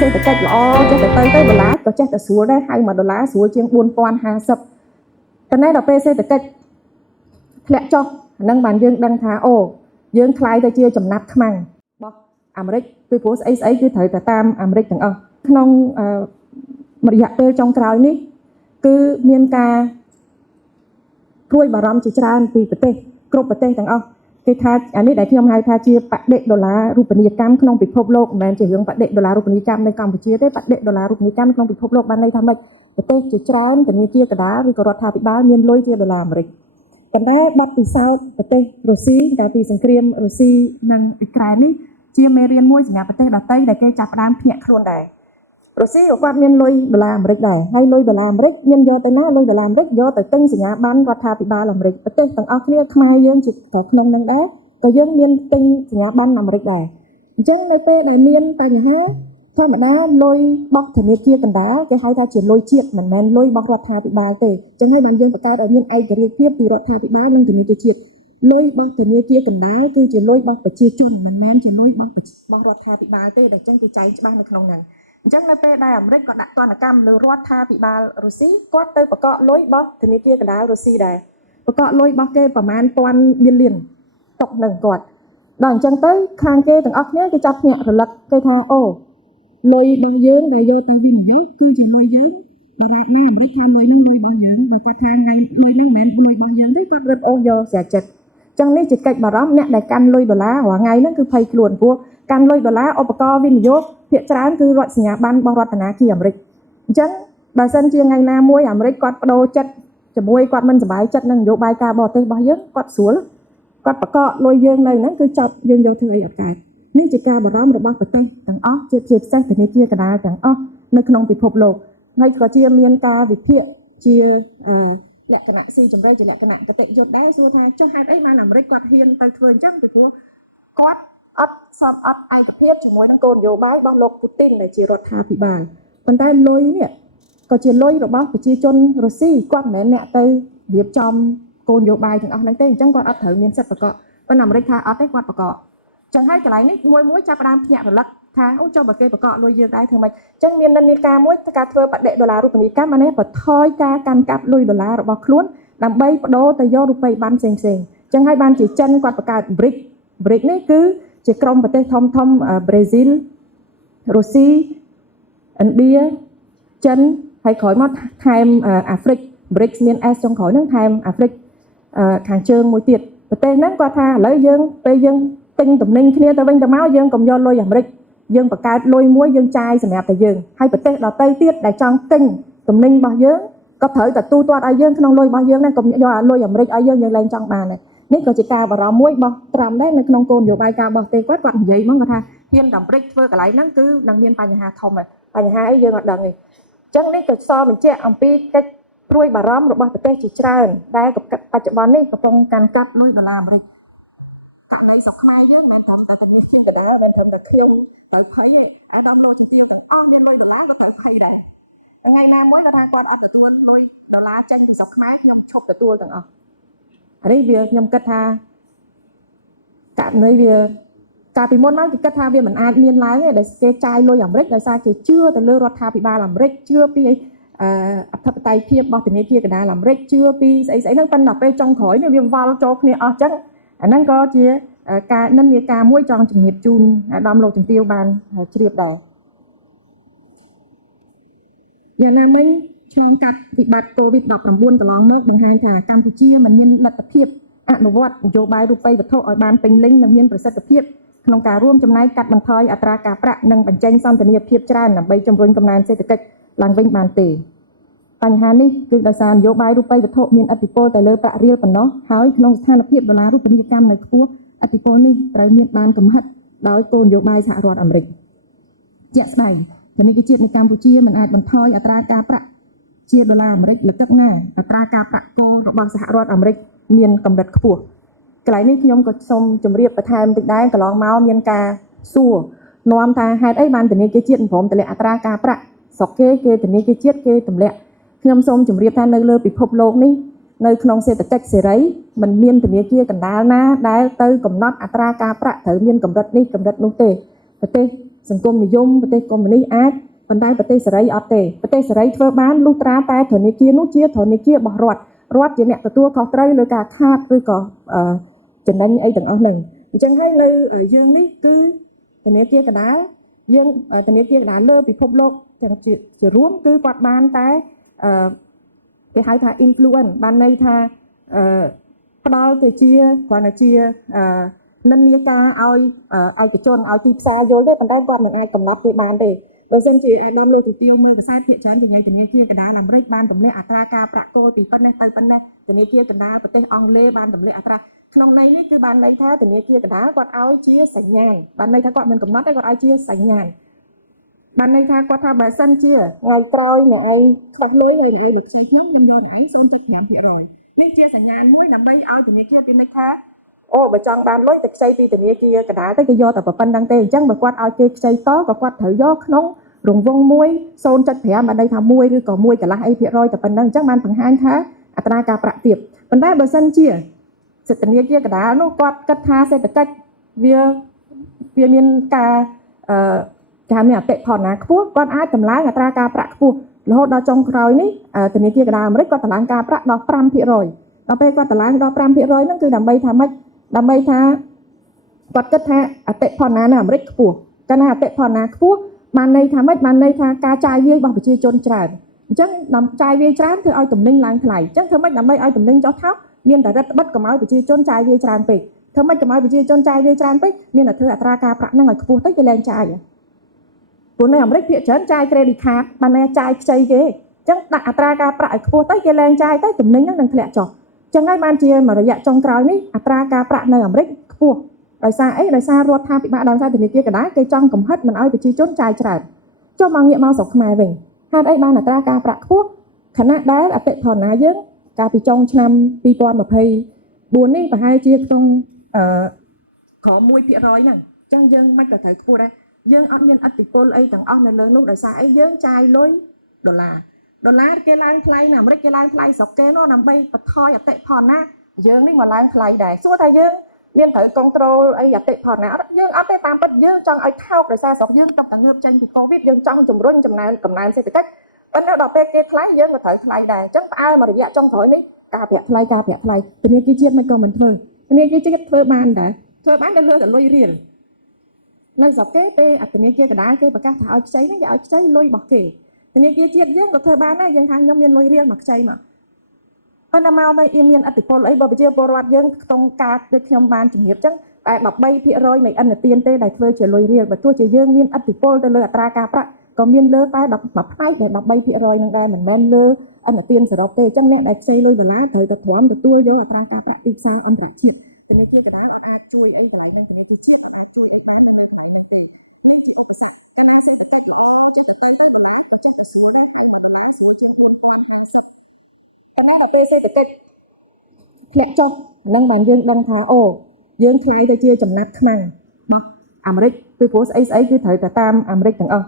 សេដ្ឋកិច្ចល្អចេះតែទៅដុល្លារក៏ចេះតែស្រួលដែរហើយ$1ស្រួលជាង4050តែដល់ពេលសេដ្ឋកិច្ចធ្លាក់ចុះហ្នឹងបានយើងដឹងថាអូយើងខ្លាយទៅជាចំណាត់ខ្មាំងរបស់អាមេរិកពីព្រោះស្អីគឺត្រូវតែតាមអាមេរិកទាំងអស់ក្នុងរយៈពេលចុងក្រោយនេះគឺមានការព្រួយបារម្ភជាច្រើនពីប្រទេសគ្រប់ប្រទេសទាំងអស់គេថាអានេះដែលខ្ញុំហៅថាជាបដិដុល្លាររូបនីយកម្មក្នុងពិភពលោកមិនមែនជារឿងបដិដុល្លាររូបនីយកម្មនៅកម្ពុជាទេបដិដុល្លាររូបនីយកម្មក្នុងពិភពលោកបានន័យថាម៉េចប្រទេសជាច្រើនធនាគារកណ្ដាលឬក៏រដ្ឋាភិបាលមានលុយជាដុល្លារអាមេរិកប៉ុន្តែបទពិសោធន៍ប្រទេសរុស្ស៊ីកាលពីសង្គ្រាមរុស្ស៊ីនិងអ៊ុយក្រែននេះជាមេរៀនមួយសម្រាប់ប្រទេសដទៃដែលគេចាប់ផ្ដើមភ្ញាក់ខ្លួនដែររុស្ស៊ីក៏គាត់មានលុយដុល្លារអាមេរិកដែរហើយលុយដុល្លារអាមេរិកមានយកទៅណាលុយដុល្លារអាមេរិកយកទៅទិញសញ្ញាបត្ររដ្ឋាភិបាលអាមេរិកប្រទេសទាំងអស់គ្នាខ្មែរយើងជាក្នុងនឹងដែរក៏យើងមានទិញសញ្ញាបត្រអាមេរិកដែរអញ្ចឹងនៅពេលដែលមានបញ្ហាធម្មតាលុយរបស់ធនាគារកណ្ដាលគេហៅថាជាលុយជាតិមិនមែនលុយរបស់រដ្ឋាភិបាលទេអញ្ចឹងហើយបានយើងបង្កើតឲ្យមានឯករាជ្យភាពពីរដ្ឋាភិបាលនិងធនាគារជាតិលុយរបស់ធនាគារកណ្ដាលគឺជាលុយរបស់ប្រជាជនមិនមែនជាលុយរបស់រដ្ឋាភិបាលទេដែលអញ្ចឹងគេចែងច្បាស់នៅក្នុងហ្នឹងអញ្ចឹងនៅពេលដែលអាមេរិកក៏ដាក់ទណ្ឌកម្មលើរដ្ឋាភិបាលរុស្ស៊ីគាត់ទៅបកកលុយរបស់ធនាគារកណ្ដាលរុស្ស៊ីដែរបកកលុយរបស់គេប្រមាណ1000 billionទុកនឹងគាត់ដល់អញ្ចឹងទៅខាងគេទាំងអស់គ្នាគេចាប់ភ្ញាក់រលឹកគេថាអូលុយរបស់យើងដែលយកទៅវិនិយោគគឺជាលុយយើងអាមេរិកថាលុយហ្នឹងលុយរបស់យើងហើយគាត់ថាលុយហ្នឹងមិនមែនលុយរបស់យើងទេគាត់រឹបអូសយកស្រាចិត្តអញ្ចឹងនេះជាកិច្ចបារម្ភអ្នកដែលកាន់លុយដុល្លាររាល់ថ្ងៃហ្នឹងគឺភ័យខ្លួនព្រោះកាន់លុយដុល្លារឧបករណ៍វិនិយោគភាគច្រើនគឺរដ្ឋសញ្ញាបត្ររបស់រដ្ឋាភិបាលអាមេរិកអញ្ចឹងបើសិនជាថ្ងៃណាមួយអាមេរិកគាត់បដូរចិត្តជាមួយគាត់មិនសប្បាយចិត្តនឹងនយោបាយការបរទេសរបស់យើងគាត់ស្រួលគាត់បកកលុយយើងនៅហ្នឹងគឺចាប់យើងយកធ្វើអីអត់កើតនេះជាការបារម្ភរបស់ប្រទេសទាំងអស់ជាពិសេសធនាគារកណ្ដាលទាំងអស់នៅក្នុងពិភពលោកហើយក៏ជាមានការវិភាគជាលក្ខណៈស៊ីជម្រៅជាលក្ខណៈបតិយុត្តដែរសួរថាចុះហេតុអីបានអាមេរិកគាត់ហ៊ានទៅធ្វើអញ្ចឹងពីព្រោះគាត់អត់ឯកភាពជាមួយនឹងគោលនយោបាយរបស់លោកពូទីនដែលជារដ្ឋាភិបាលប៉ុន្តែលុយនេះក៏ជាលុយរបស់ប្រជាជនរុស្ស៊ីគាត់មិនមែនអ្នកទៅរៀបចំគោលនយោបាយទាំងអស់ហ្នឹងទេអញ្ចឹងគាត់អត់ត្រូវមានសិទ្ធិបកកប៉ុន្តែអាមេរិកថាអត់ទេគាត់បកកចឹងហើយកន្លែងនេះមួយចាប់ផ្ដើមភ្ញាក់រលឹកថាអូចុះបើគេបកកលុយយើងដែរធ្វើម៉េចចឹងមាននិន្នាការមួយការធ្វើបដិដុល្លាររូបនីយកម្មអានេះបន្ថយការកាន់កាប់លុយដុល្លាររបស់ខ្លួនដើម្បីបដូរទៅយករូបិយប័ណ្ណផ្សេងចឹងហើយបានជាចិនគាត់បង្កើត BRIC នេះគឺជាក្រុមប្រទេសធំប្រេស៊ីលរុស្ស៊ីឥណ្ឌាចិនហើយក្រោយមកថែមអាហ្វ្រិក BRIC មាន S ចុងក្រោយហ្នឹងថែមអាហ្វ្រិកខាងជើងមួយទៀតប្រទេសហ្នឹងគាត់ថាឥឡូវយើងពេលយើងទិញតំណែងគ្នាទៅវិញទៅមកយើងកុំយកលុយអាមេរិកយើងបង្កើតលុយមួយយើងចាយសម្រាប់តែយើងហើយប្រទេសដទៃទៀតដែលចង់ទិញតំណែងរបស់យើងក៏ត្រូវតែទូទាត់ឲ្យយើងក្នុងលុយរបស់យើងដែរកុំយកលុយអាមេរិកឲ្យយើងឡើងចង់បានដែរនេះក៏ជាការបារម្ភមួយរបស់ត្រាំដែរនៅក្នុងគោលនយោបាយការបរទេសគាត់និយាយមកគាត់ថាហ៊ានអាមេរិកធ្វើកន្លែងហ្នឹងគឺនឹងមានបញ្ហាធំបញ្ហាអីយើងអត់ដឹងទេអញ្ចឹងនេះក៏សរបញ្ជាក់អំពីកិច្ចព្រួយបារម្ភរបស់ប្រទេសជាច្រើនដែលបច្ចុប្បន្ននេះកំពុងកាន់កាប់លុយដុល្លារអាមេរិកករណីស្រុកខ្មែរយើងមិនត្រឹមតែមានជាកណ្ដាលមិនត្រឹមតែខ្ញុំទៅភ័យទេអាដាមលោកជាទៀវទាំងអស់មានលុយដុល្លារក៏ត្រូវភ័យដែរថ្ងៃណាមួយគាត់ថាគាត់អត់ទទួលលុយដុល្លារចេញពីស្រុកខ្មែរខ្ញុំឈប់ទទួលទាំងអស់នេះវាខ្ញុំគិតថាករណីវាកាលពីមុនមកគេគិតថាវាមិនអាចមានឡើងទេដែលគេចាយលុយអាមេរិកដោយសារគេជឿទៅលើរដ្ឋាភិបាលអាមេរិកជឿពីអធិបតេយ្យភាពរបស់ធនាគារកណ្ដាលអាមេរិកជឿពីស្អីហ្នឹងប៉ុន្តែពេលចុងក្រោយនេះវាវល់ចូលគ្នាអស់ចឹងអាហ្នឹងក៏ជាការនិន្នាការមួយចង់ជំរាបជូនអាដាមលោកជំទាវបានជ្រាបដែរយ៉ាងណាមិញឆ្លងកាត់វិបត្តិ COVID-19 កន្លងមកបង្ហាញថាកម្ពុជាមិនមានលទ្ធភាពអនុវត្តនយោបាយរូបិយវត្ថុឲ្យបានពេញលេញនិងមានប្រសិទ្ធភាពក្នុងការរួមចំណែកកាត់បន្ថយអត្រាការប្រាក់និងបញ្ចេញសន្តានាភាពច្រើនដើម្បីជំរុញកំណើនសេដ្ឋកិច្ចឡើងវិញបានទេបញ្ហានេះគឺដោយសារនយោបាយរូបិយវត្ថុមានឥទ្ធិពលទៅលើប្រាក់រៀលប៉ុណ្ណោះហើយក្នុងស្ថានភាពដុល្លាររូបនីយកម្មនៅខ្ពស់ឥទ្ធិពលនេះត្រូវមានបានកំហិតដោយគោលនយោបាយសហរដ្ឋអាមេរិកជាក់ស្ដែងធនាគារជាតិនៃកម្ពុជាមិនអាចបន្ថយអត្រាការប្រាក់ជាដុល្លារអាមេរិកលើកទឹកណាអត្រាការប្រាក់ករបស់សហរដ្ឋអាមេរិកមានកម្រិតខ្ពស់កន្លែងនេះខ្ញុំក៏សូមជម្រាបបន្ថែមតិចដែរកន្លងមកមានការសួរនាំថាហេតុអីបានធនាគារជាតិព្រមតម្លាក់អត្រាការប្រាក់ស្រុកគេធនាគារជាតិគេតម្លាក់ខ្ញុំសូមជម្រាបថានៅលើពិភពលោកនេះនៅក្នុងសេដ្ឋកិច្ចសេរីមិនមានធនាគារកណ្ដាលណាដែលទៅកំណត់អត្រាការប្រាក់ត្រូវមានកម្រិតនេះកម្រិតនោះទេប្រទេស សង្គមនិយមប្រទេសកុម្មុយនីសអាចប៉ុន្តែប្រទេសសេរីអត់ទេប្រទេសសេរីធ្វើបានលុះត្រាតែធនាគារនោះជាធនាគាររបស់រដ្ឋជាអ្នកទទួលខុសត្រូវលើការខាតឬក៏ចំណេញអីទាំងអស់ហ្នឹងអញ្ចឹងហើយនៅយើងនេះគឺធនាគារកណ្ដាលយើងធនាគារកណ្ដាលលើពិភពលោកទាំងជារួមគឺគាត់បានតែគេហៅថា influence បានន័យថាផ្ដល់ទៅជាគ្រាន់តែជានិន្នាការឲ្យឯកជនឲ្យទីផ្សារយល់ទេប៉ុន្តែគាត់មិនអាចកំណត់គេបានទេបើសិនជាអាដាមលោកទូទាវមើលកាសែតភាគច្រើននិយាយធនាគារកណ្ដាលអាមេរិកបានទម្លាក់អត្រាការប្រាក់គោលពីប៉ុណ្ណេះទៅប៉ុណ្ណេះធនាគារកណ្ដាលប្រទេសអង់គ្លេសបានទម្លាក់អត្រាក្នុងន័យនេះគឺបានន័យថាធនាគារកណ្ដាលគាត់ឲ្យជាសញ្ញាណបានន័យថាគាត់មិនកំណត់ទេគាត់ឲ្យជាសញ្ញាណបានន័យថាគាត់ថាបើសិនជាថ្ងៃក្រោយអ្នកឯងខ្វះលុយហើយអ្នកឯងមកខ្ចីខ្ញុំយកអ្នកឯង 0.5% នេះជាសញ្ញាណមួយដើម្បីឲ្យធនាគារពិនិត្យថាអូបើចង់បានលុយទៅខ្ចីពីធនាគារកណ្ដាលទៅគេយកតែប៉ុណ្្នឹងទេអញ្ចឹងបើគាត់ឲ្យគេខ្ចីតក៏គាត់ត្រូវយកក្នុងរង្វង់មួយ 0.5 បានន័យថា1ឬក៏1កន្លះអី%តែប៉ុណ្្នឹងអញ្ចឹងបានបង្ហាញថាអត្រាការប្រាក់ទាបប៉ុន្តែបើសិនជាធនាគារកណ្ដាលនោះគាត់គិតថាសេដ្ឋកិច្ចវាមានការការមានអតិផរណាខ្ពស់គាត់អាចតម្លើងអត្រាការប្រាក់ខ្ពស់រហូតដល់ចុងក្រោយនេះធនាគារកណ្ដាលអាមេរិកគាត់តម្លើងការប្រាក់ដល់ 5% ដល់ពេលគាត់តម្លើងដល់ 5% ហ្នឹងគឺដើម្បីថាម៉េចដើម្បីថាគាត់គិតថាអតិផរណានៅអាមេរិកខ្ពស់កាលណាអតិផរណាខ្ពស់បានន័យថាម៉េចបានន័យថាការចាយវាយរបស់ប្រជាជនច្រើនអញ្ចឹងដើម្បីចាយវាយច្រើនធ្វើឲ្យទំនិញឡើងថ្លៃអញ្ចឹងធ្វើម៉េចដើម្បីឲ្យទំនិញចុះថោកមានតែរដ្ឋបិទកុំឲ្យប្រជាជនចាយវាយច្រើនពេកធ្វើម៉េចកុំឲ្យប្រជាជនចាយវាយច្រើនពេកមានតែធ្វើអត្រាការប្រាក់ហ្នឹងឲ្យខ្ពស់ទៅគេលែងចាយព្រោះនៅអាមេរិកភាគច្រើនចាយ credit card បានន័យចាយខ្ចីគេអញ្ចឹងដាក់អត្រាការប្រាក់ឲ្យខ្ពស់ទៅគេលែងចាយទៅទំនិញហ្នឹងនឹងធ្លាក់ចុះអញ្ចឹងហើយបានជាមួយរយៈចុងក្រោយនេះអត្រាការប្រាក់នៅអាមេរិកខ្ពស់ដោយសារអីដោយសាររដ្ឋាភិបាលដោយសារធនាគារកណ្ដាលគេចង់កំហិតមិនឲ្យប្រជាជនចាយច្រើនចុះមកងាកមកស្រុកខ្មែរវិញហេតុអីបានអត្រាការប្រាក់ខ្ពស់ខណៈដែលអតិផរណាយើងកាលពីចុងឆ្នាំ2024នេះប្រហែលជាក្នុងក្រោម 1% ហ្នឹងអញ្ចឹងយើងមិនក៏ត្រូវខ្ពស់ដែរយើងអត់មានឥទ្ធិពលអីទាំងអស់នៅលើនោះដោយសារអីយើងចាយលុយដុល្លារគេឡើងថ្លៃនៅអាមេរិកគេឡើងថ្លៃស្រុកគេនោះដើម្បីបន្ថយអតិផរណាយើងនេះមកឡើងថ្លៃដែរសួរថាយើងមានត្រូវគ្រប់គ្រងអីអតិផរណាយើងអត់ទេតាមពិតយើងចង់ឲ្យថោកដោយសារស្រុកយើងតបតែងើបចេញពីកូវីដយើងចង់ជំរុញកំណើនសេដ្ឋកិច្ចប៉ុន្តែដល់ពេលគេថ្លៃយើងក៏ត្រូវថ្លៃដែរអញ្ចឹងផ្អើលមករយៈចុងក្រោយនេះការប្រាក់ថ្លៃធនាគារជាតិមិនក៏មិនធ្វើធនាគារជាតិធ្វើបានដែរធ្វើបានតែលើតែលុយរៀលនៅស្រុកគេពេលធនាគារកណ្ដាលគេប្រកាសថាឲ្យខ្ចីហ្នឹងគេឲ្យខ្ចីលុយរបស់គេធនាគារជាតិយើងក៏ធ្វើបានដែរយើងថាខ្ញុំមានលុយរៀលមកខ្ចីមកប៉ុន្តែមកនៅមានឥទ្ធិពលអីបើប្រជាពលរដ្ឋយើងក្នុងការដូចខ្ញុំបានជំរាបចឹងតែ 13% នៃឥណទានទេដែលធ្វើជាលុយរៀលបើទោះជាយើងមានឥទ្ធិពលទៅលើអត្រាការប្រាក់ក៏មានលើតែ10ផ្នែកដែល 13% នឹងដែរមិនមែនលើឥណទានសរុបទេអញ្ចឹងអ្នកដែលខ្ចីលុយដុល្លារត្រូវតែទ្រាំទទួលយកអត្រាការប្រាក់ទីផ្សារអន្តរជាតិធនាគារកណ្ដាលអាចជួយអីទៅនឹងធនាគារជាតិក៏ជួយអីបាននៅកន្លែងនោះទេនេះជាឧបសគ្គកាលណាសេដ្ឋកិច្ចល្អចេះតែទៅដុល្លារក៏ចេះតែស្រួលដែរតែដុល្លារស្រួលជាង 4.50 កាលណាដល់ពេលសេដ្ឋកិច្ចធ្លាក់ចុះហ្នឹងបានយើងដឹងថាអូយើងខ្លាយទៅជាចំណាត់ខ្មាំងរបស់អាមេរិកពីព្រោះស្អីគឺត្រូវតែតាមអាមេរិកទាំងអស់